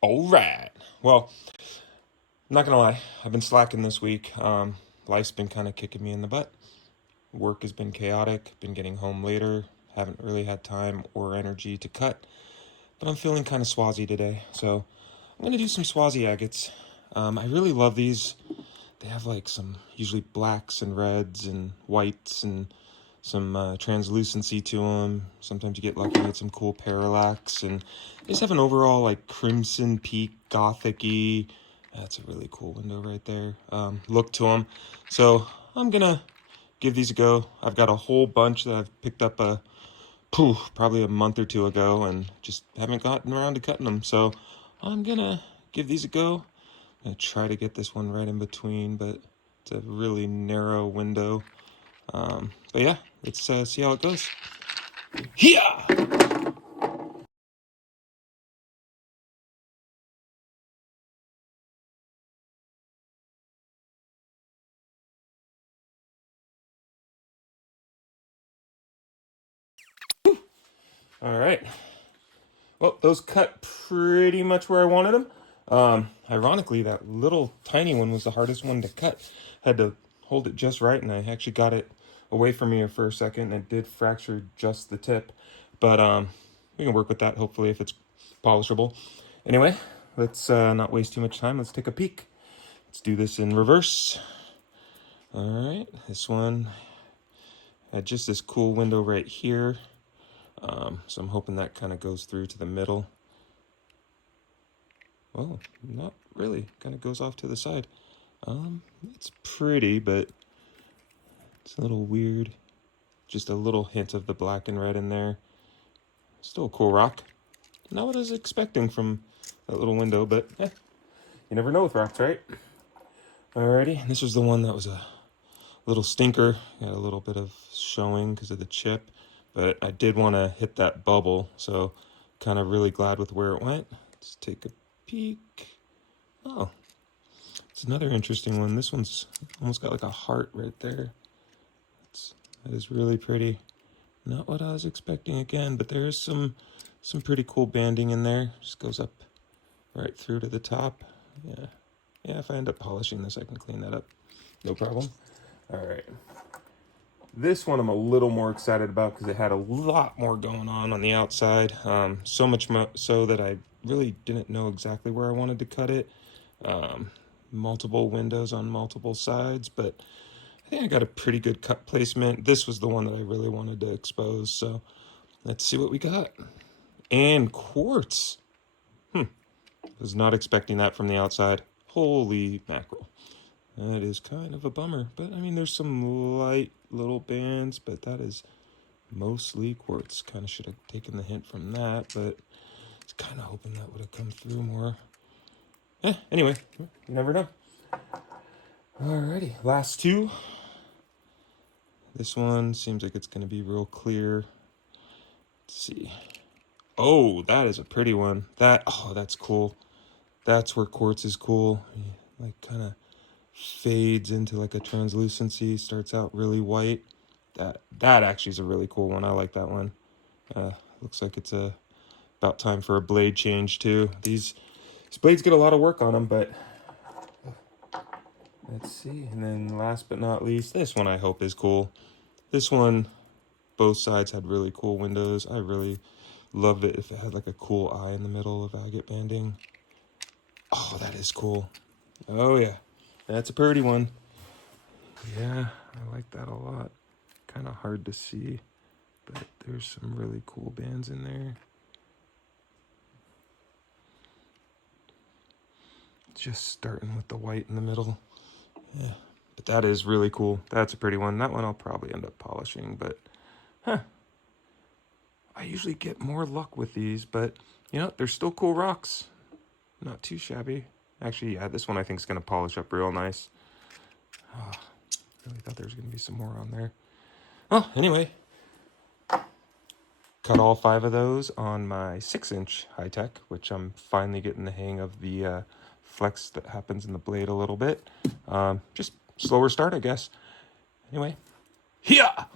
All right. Well, I'm not gonna lie, I've been slacking this week. Life's been kind of kicking me in the butt. Work has been chaotic. Been getting home later. Haven't really had time or energy to cut. But I'm feeling kind of swazy today, so I'm gonna do some swazi agates. I really love these. They have like some usually blacks and reds and whites and some translucency to them. Sometimes you get lucky and get some cool parallax, and they just have an overall like crimson peak gothic-y. That's a really cool window right there. Look to them. So I'm gonna give these a go. I've got a whole bunch that I've picked up probably a month or two ago, and just haven't gotten around to cutting them. So I'm gonna give these a go. I'm gonna try to get this one right in between, but it's a really narrow window. But yeah, let's see how it goes. Hyah! All right. Well, those cut pretty much where I wanted them. Ironically, that little tiny one was the hardest one to cut. Had to hold it just right, and I actually got it away from me for a second, and it did fracture just the tip. But we can work with that, hopefully, if it's polishable. Anyway, let's not waste too much time. Let's take a peek. Let's do this in reverse. All right, this one had just this cool window right here. So I'm hoping that kind of goes through to the middle. Oh, not really. Kind of goes off to the side. It's pretty, but it's a little weird. Just a little hint of the black and red in there. Still a cool rock. Not what I was expecting from that little window, but you never know with rocks, right? Alrighty, this was the one that was a little stinker. Got a little bit of showing because of the chip, but I did want to hit that bubble, so kind of really glad with where it went. Let's take a peek. Oh, it's another interesting one. This one's almost got like a heart right there. That is really pretty. Not what I was expecting again, but there is some pretty cool banding in there. Just goes up right through to the top. Yeah. Yeah, if I end up polishing this, I can clean that up. No problem. All right. This one I'm a little more excited about because it had a lot more going on the outside. So much so that I really didn't know exactly where I wanted to cut it. Multiple windows on multiple sides, but I think I got a pretty good cut placement. This was the one that I really wanted to expose, so let's see what we got. And quartz. Was not expecting that from the outside. Holy mackerel. That is kind of a bummer. But, I mean, there's some light little bands, but that is mostly quartz. Kind of should have taken the hint from that, but I was kind of hoping that would have come through more. Anyway, you never know. Alrighty, last two. This one seems like it's going to be real clear. Let's see. Oh, that is a pretty one. That's cool. That's where quartz is cool. Like kind of fades into like a translucency, starts out really white. That actually is a really cool one. I like that one. Looks like it's about time for a blade change too. These blades get a lot of work on them, but let's see. And then last but not least, this one I hope is cool. This one, both sides had really cool windows. I really loved it if it had like a cool eye in the middle of agate banding. Oh, that is cool. Oh yeah, that's a pretty one. Yeah, I like that a lot. Kind of hard to see, but there's some really cool bands in there. Just starting with the white in the middle. Yeah, but that is really cool. That's a pretty one. That one I'll probably end up polishing, but I usually get more luck with these, but you know, they're still cool rocks. Not too shabby. Actually, yeah, this one I think is going to polish up real nice. Oh, really thought there was going to be some more on there. Oh, anyway, cut all 5 of those on my 6-inch Hi-Tech, which I'm finally getting the hang of the flex that happens in the blade a little bit. Just slower start, I guess. Anyway, Hyah!